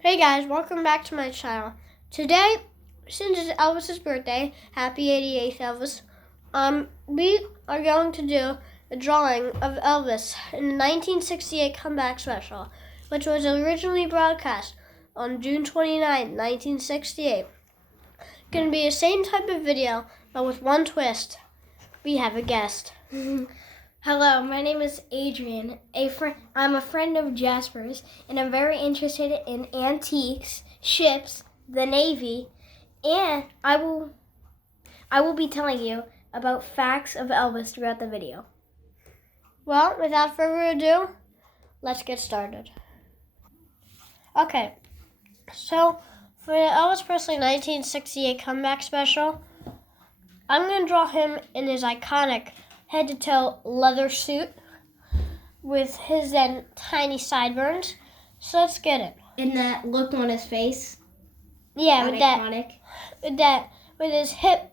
Hey guys, welcome back to my channel. Today, since it's Elvis's birthday, happy 88th Elvis, we are going to do a drawing of Elvis in the 1968 comeback special, which was originally broadcast on June 29, 1968. Gonna be the same type of video, but with one twist. We have a guest. Hello, my name is Adrian. I'm a friend of Jasper's, and I'm very interested in antiques, ships, the Navy, and I will be telling you about facts of Elvis throughout the video. Well, without further ado, let's get started. Okay, so for the Elvis Presley 1968 comeback special, I'm going to draw him in his iconic head-to-toe leather suit with his then tiny sideburns. So let's get it. And that look on his face. Yeah, iconic. with his hip,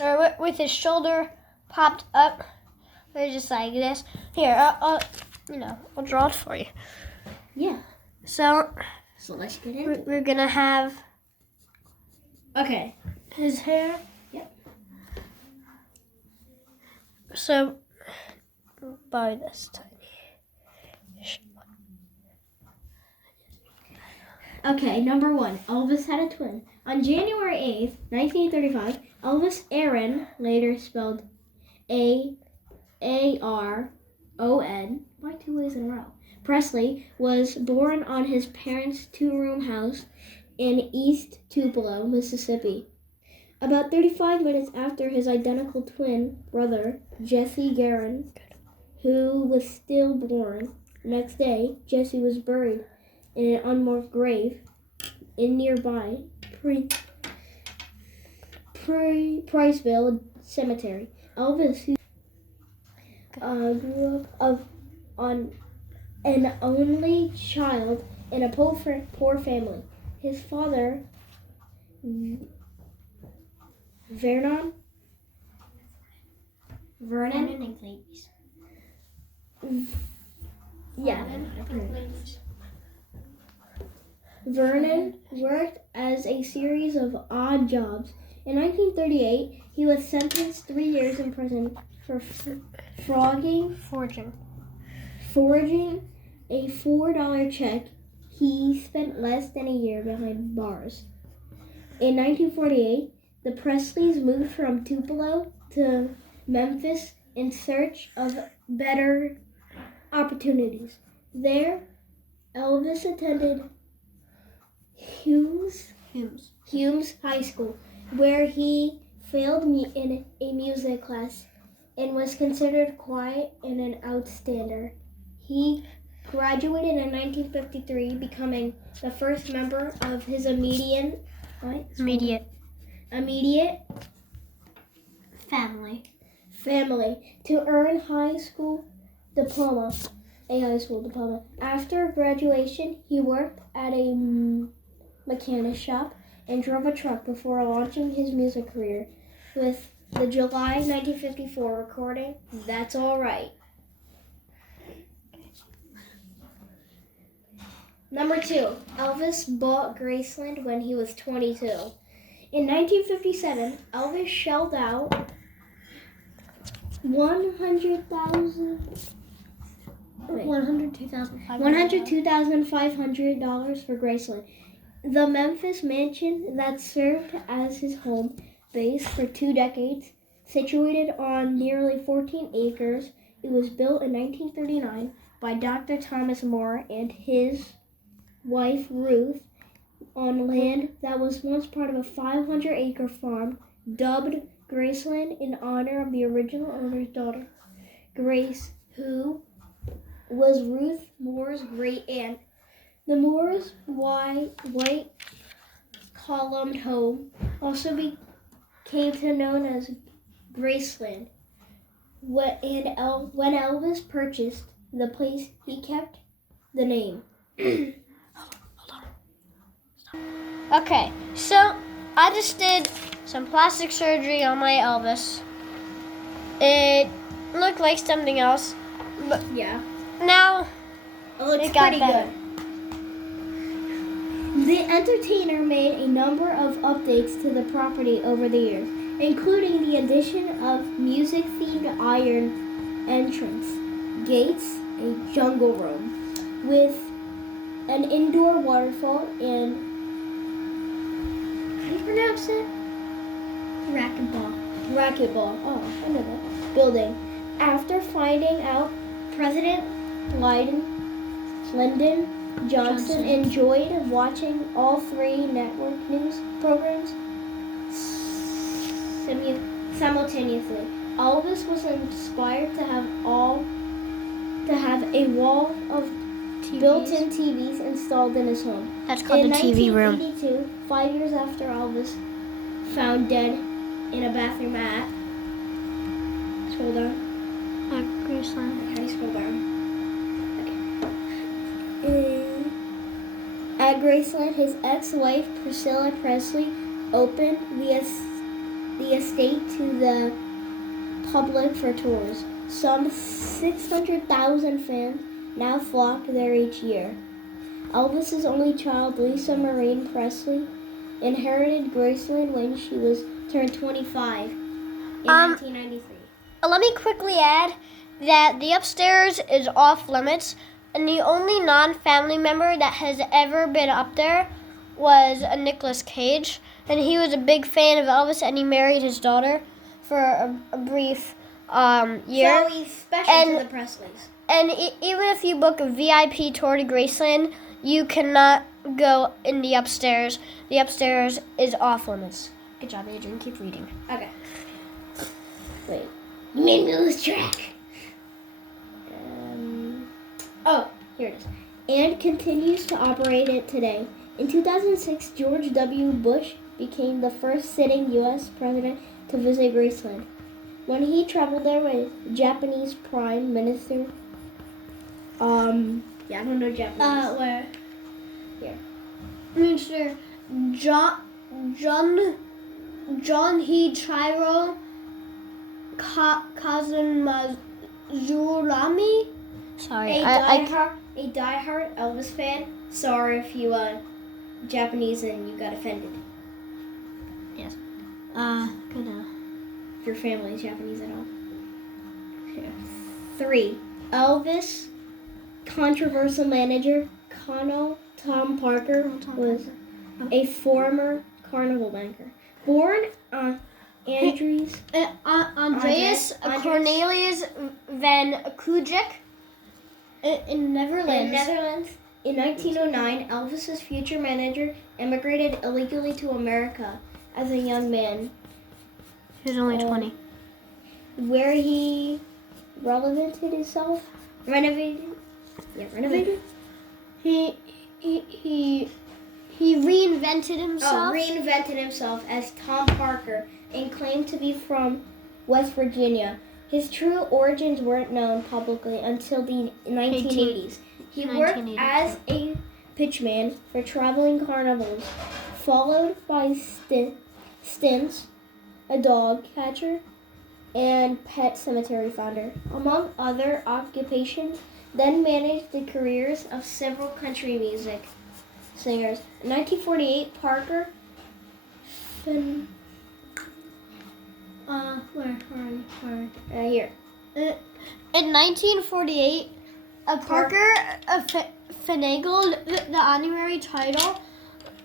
or with his shoulder popped up, or just like this. Here, I'll draw it for you. Yeah. So Let's get into it. We're gonna have Okay. his hair. Yep. So by this tiny. Okay, number 1. Elvis had a twin. On January 8th, 1935, Elvis Aaron, later spelled A-A-R-O-N, why 2 ways in a row, Presley, was born on his parents' 2-room house in East Tupelo, Mississippi. About 35 minutes after his identical twin brother, Jesse Guerin, who was stillborn, the next day, Jesse was buried in an unmarked grave in nearby Priceville Cemetery. Elvis, who grew up on an only child in a poor family. His father, Vernon Iglesias. Vernon worked as a series of odd jobs. In 1938, he was sentenced 3 years in prison for forging a $4 check. He spent less than a year behind bars. In 1948, the Presleys moved from Tupelo to Memphis in search of better opportunities. There, Elvis attended Humes High School, where he failed in a music class and was considered quiet and an outstander. He graduated in 1953, becoming the first member of his immediate family to earn a high school diploma. After graduation, he worked at a mechanic shop and drove a truck before launching his music career with the July 1954 recording, That's All Right. Number 2, Elvis bought Graceland when he was 22. In 1957, Elvis shelled out $102,500 for Graceland, the Memphis mansion that served as his home base for 2 decades. Situated on nearly 14 acres, it was built in 1939 by Dr. Thomas Moore and his wife Ruth on land that was once part of a 500-acre farm dubbed Graceland in honor of the original owner's daughter, Grace, who was Ruth Moore's great aunt. The Moore's white columned home also became known as Graceland. When Elvis purchased the place, he kept the name. Okay, so I just did some plastic surgery on my Elvis. It looked like something else, but Yeah. now It looks it got pretty better. good. The entertainer made a number of updates to the property over the years, including the addition of music-themed iron entrance gates, a jungle room with an indoor waterfall, and how do you pronounce it? Racquetball. Oh, I know that. Building. After finding out President Lyndon Johnson enjoyed watching all three network news programs simultaneously, Elvis was inspired to have a wall of built-in TVs installed in his home. That's called the TV room. In 1982, 5 years after Elvis found dead in a bathroom at... Scroll down. Graceland. How do you scroll down? Okay. At Graceland, his ex-wife Priscilla Presley opened the estate to the public for tours. Some 600,000 fans now flock there each year. Elvis's only child, Lisa Maureen Presley, inherited Graceland when she was turned 25 in 1993. Let me quickly add that the upstairs is off limits, and the only non-family member that has ever been up there was Nicolas Cage, and he was a big fan of Elvis, and he married his daughter for a brief year. So he's special to the Presleys. And even if you book a VIP tour to Graceland, you cannot go in the upstairs. The upstairs is off limits. Good job, Adrian. Keep reading. Okay. Wait. You made me lose track. Oh, here it is. And continues to operate it today. In 2006, George W. Bush became the first sitting U.S. president to visit Graceland. When he traveled there with Japanese Prime Minister, I don't know Japanese. Where? Here. Minister John Hichiro Kazumazurami. Sorry, A diehard Elvis fan. Sorry if you Japanese and you got offended. Yes. Good. If your family is Japanese at all. Here. 3. Elvis controversial manager Tom Parker was a former carnival banker. Born Andreas Cornelius van Kujic in Netherlands. In 1909, Elvis's future manager immigrated illegally to America as a young man. He was only 20. Where he renovated himself. Renovated. He reinvented himself. Reinvented himself as Tom Parker and claimed to be from West Virginia. His true origins weren't known publicly until the 1980s. He worked as a pitchman for traveling carnivals, followed by stints, a dog catcher, and pet cemetery founder, among other occupations, then managed the careers of several country music singers. In 1948, Parker here. In 1948, Parker finagled the honorary title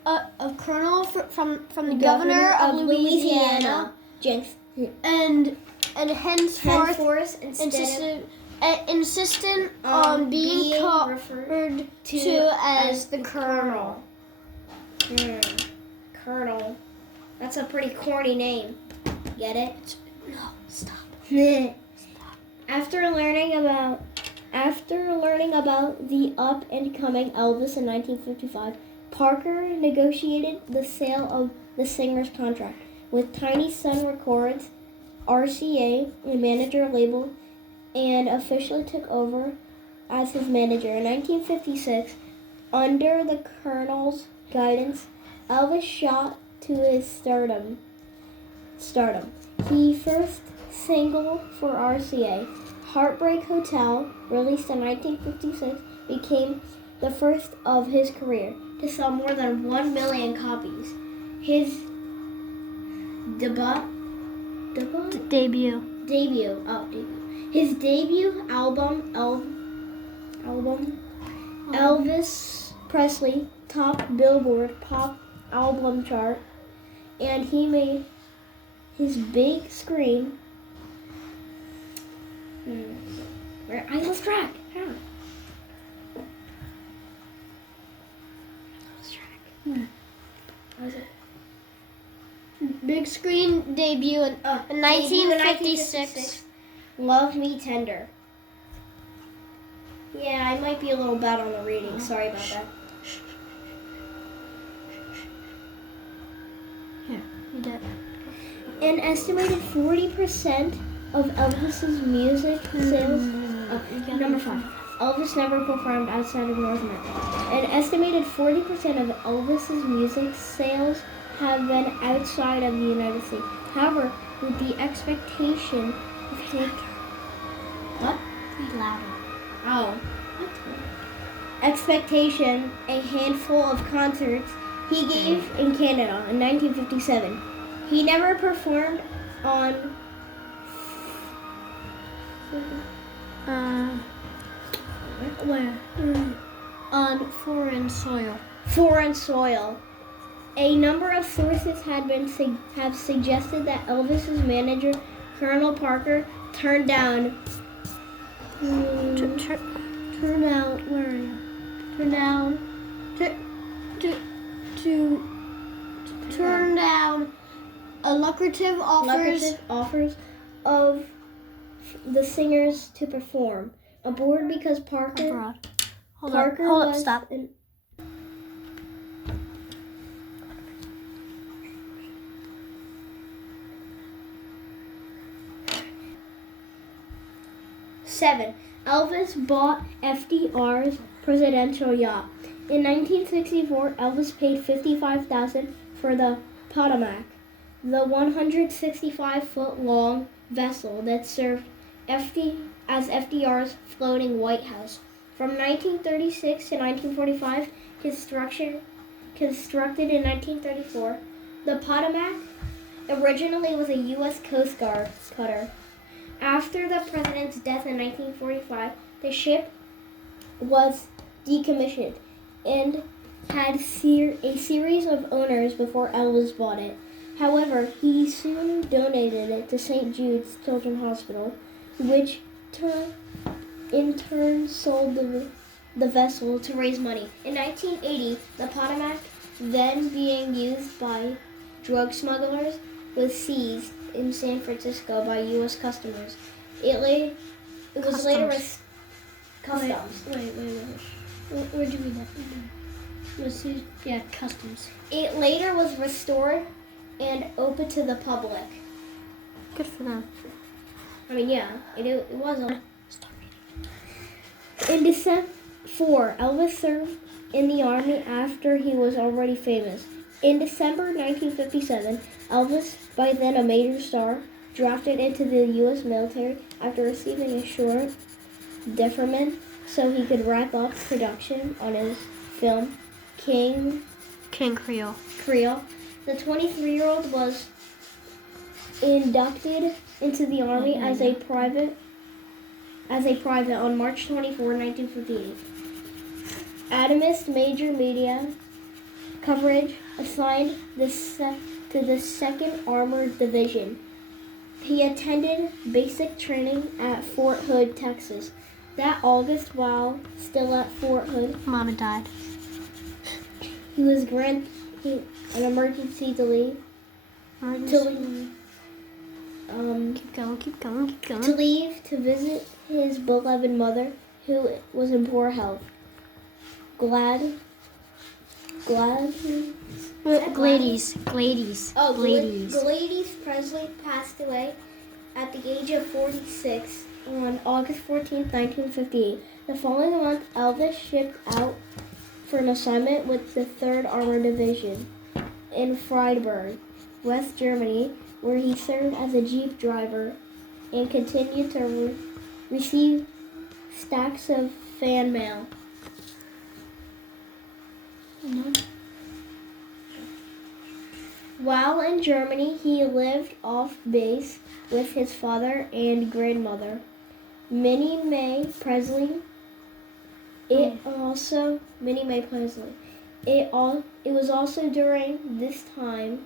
of colonel from the governor of Louisiana, and henceforth insisted on being referred to as the colonel. Colonel. That's a pretty corny name. Get it? No, stop. After learning about the up-and-coming Elvis in 1955, Parker negotiated the sale of the singer's contract with Tiny Sun Records, RCA, a manager label, and officially took over as his manager. In 1956, under the Colonel's guidance, Elvis shot to his stardom. He first single for RCA, Heartbreak Hotel, released in 1956, became the first of his career. to sell more than 1 million copies. His Debut. His debut album, Elvis Presley, topped Billboard Pop Album chart, and he made his big screen. I lost track. How? Was it? Big screen debut in 1956. Love Me Tender. Yeah, I might be a little bad on the reading. Sorry about that. Here, you did. An estimated 40% of Elvis's music sales. Number 5. Elvis never performed outside of North America. An estimated 40% of Elvis's music sales have been outside of the United States. However, with the expectation of his... What? Be louder. Oh. What? Expectation, a handful of concerts he gave in Canada in 1957. He never performed on... Where? On foreign soil. Foreign soil. A number of sources have suggested that Elvis's manager, Colonel Parker, turned down. Turn out. Where are you? Turn down. To turn down a lucrative offers of the singers to perform aboard because Parker. Abroad. Hold Parker up. Stop. 7. Elvis bought FDR's presidential yacht. In 1964, Elvis paid $55,000 for the Potomac, the 165-foot-long vessel that served as FDR's floating White House. From 1936 to 1945, constructed in 1934, the Potomac originally was a U.S. Coast Guard cutter. After the president's death in 1945, the ship was decommissioned and had a series of owners before Elvis bought it. However, he soon donated it to St. Jude's Children's Hospital, which in turn sold the vessel to raise money. In 1980, the Potomac, then being used by drug smugglers, was seized in San Francisco by U.S. customers. It was later customs. Wait. Where'd you read that? Yeah, customs. It later was restored and open to the public. Good for them. I mean, yeah, it was. Stop In December 4, Elvis served in the army after he was already famous. In December 1957, Elvis, by then a major star, drafted into the U.S. military after receiving a short deferment so he could wrap up production on his film King Creole. The 23-year-old was inducted into the army as a private on March 24, 1958. Adamist major media coverage assigned to the 2nd Armored Division. He attended basic training at Fort Hood, Texas. That August, while still at Fort Hood, Mama died. he was granted an emergency to leave. Keep going. To leave to visit his beloved mother, who was in poor health. Gladys. Gladys Presley passed away at the age of 46 on August 14, 1958. The following month, Elvis shipped out for an assignment with the 3rd Armored Division in Freiburg, West Germany, where he served as a jeep driver and continued to receive stacks of fan mail. While in Germany, he lived off base with his father and grandmother, Minnie Mae Presley. Minnie Mae Presley. It was also during this time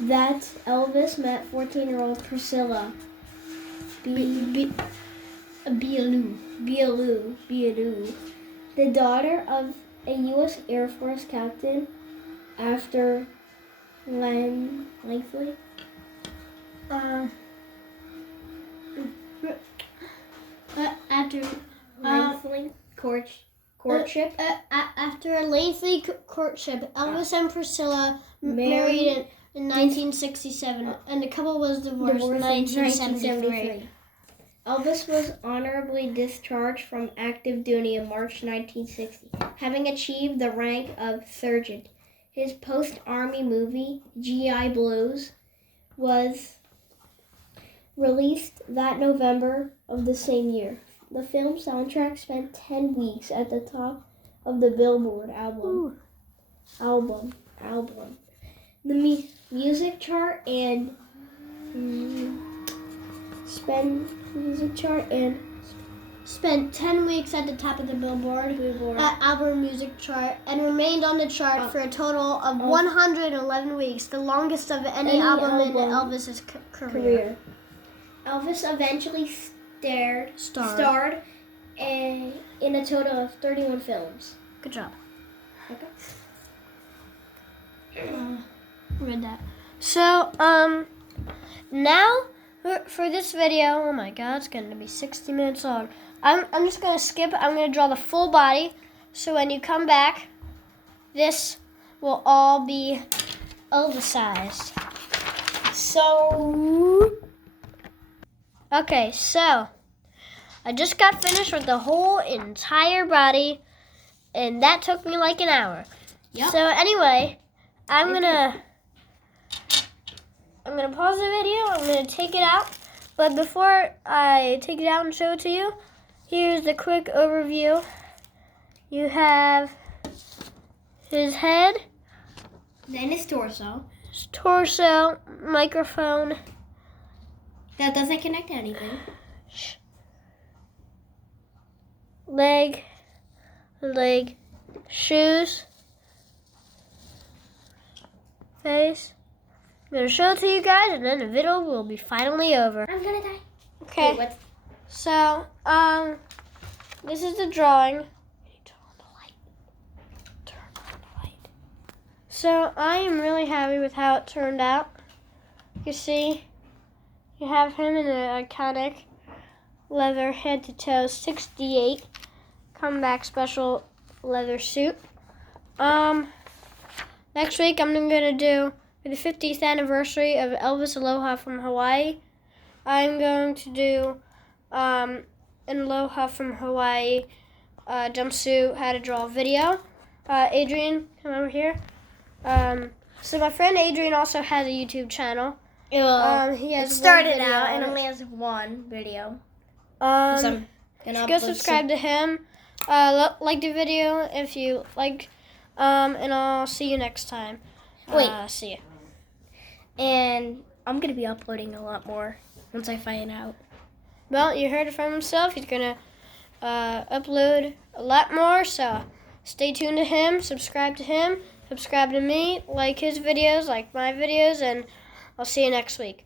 that Elvis met 14-year-old Priscilla Bialou, the daughter of a U.S. Air Force captain after lengthy courtship. After a lengthy courtship, Elvis and Priscilla married in 1967, and the couple was divorced in 1973. Elvis was honorably discharged from active duty in March 1960, having achieved the rank of sergeant. His post-army movie, G.I. Blues, was released that November of the same year. The film soundtrack spent 10 weeks at the top of the Billboard album. The music chart and spent 10 weeks at the top of the Billboard album music chart and remained on the chart for a total of 111 weeks, the longest of any album in Elvis's career. Elvis eventually starred in a total of 31 films. Good job. Okay. Read that. So, now for this video, oh my god, it's going to be 60 minutes long. I'm just going to skip. I'm going to draw the full body. So when you come back, this will all be Elvis-sized. Okay, so I just got finished with the whole entire body, and that took me like an hour. Yep. So anyway, I'm gonna pause the video. I'm gonna take it out, but before I take it out and show it to you, here's the quick overview. You have his head, then his torso, microphone. That doesn't connect to anything. Leg, shoes, face. I'm going to show it to you guys, and then the video will be finally over. I'm going to die. Okay. Wait, what? So, this is the drawing. Turn on the light. So, I am really happy with how it turned out. You see, you have him in an iconic leather head to toe 68 comeback special leather suit. Next week I'm going to do for the 50th anniversary of Elvis Aloha from Hawaii. I'm going to do an Aloha from Hawaii jumpsuit how to draw video. Adrian, come over here. So my friend Adrian also has a YouTube channel. It started out and only has one video. Go subscribe to him. Like the video if you like. And I'll see you next time. See you. And I'm going to be uploading a lot more once I find out. Well, you heard it from himself. He's going to upload a lot more. So stay tuned to him. Subscribe to him. Subscribe to me. Like his videos. Like my videos. And I'll see you next week.